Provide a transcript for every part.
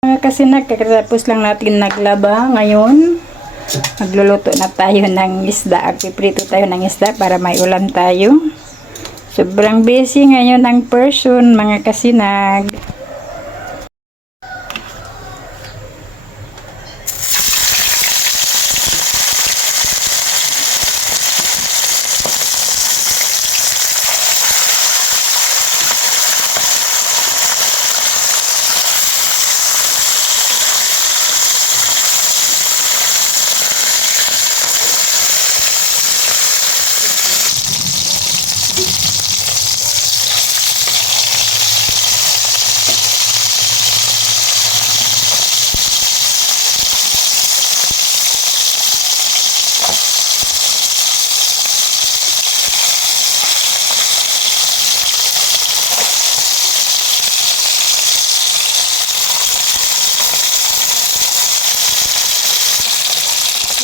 Kasi nagkakatapos lang natin naglaba ngayon. Magluluto na tayo ng isda. Agpiprito tayo ng isda para may ulam tayo. Sobrang busy ngayon ang person, mga kasinag.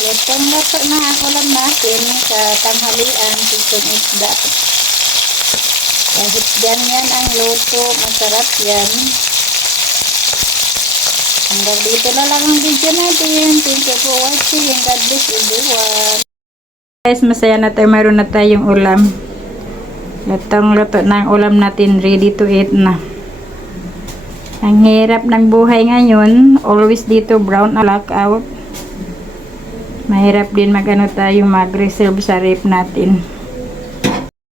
Itong luto na ang ulam natin sa tanghalian, itong isda. Kahit ganyan ang luto, masarap yan. Hanggang dito na lang ang video natin. Thank you for watching and God bless everyone. Guys, masaya na tayo. Mayroon na tayong ulam. Itong luto na ang ulam natin, ready to eat na. Ang hirap ng buhay ngayon, always dito brown blackout. Mahirap din mag-reserve sa ref natin.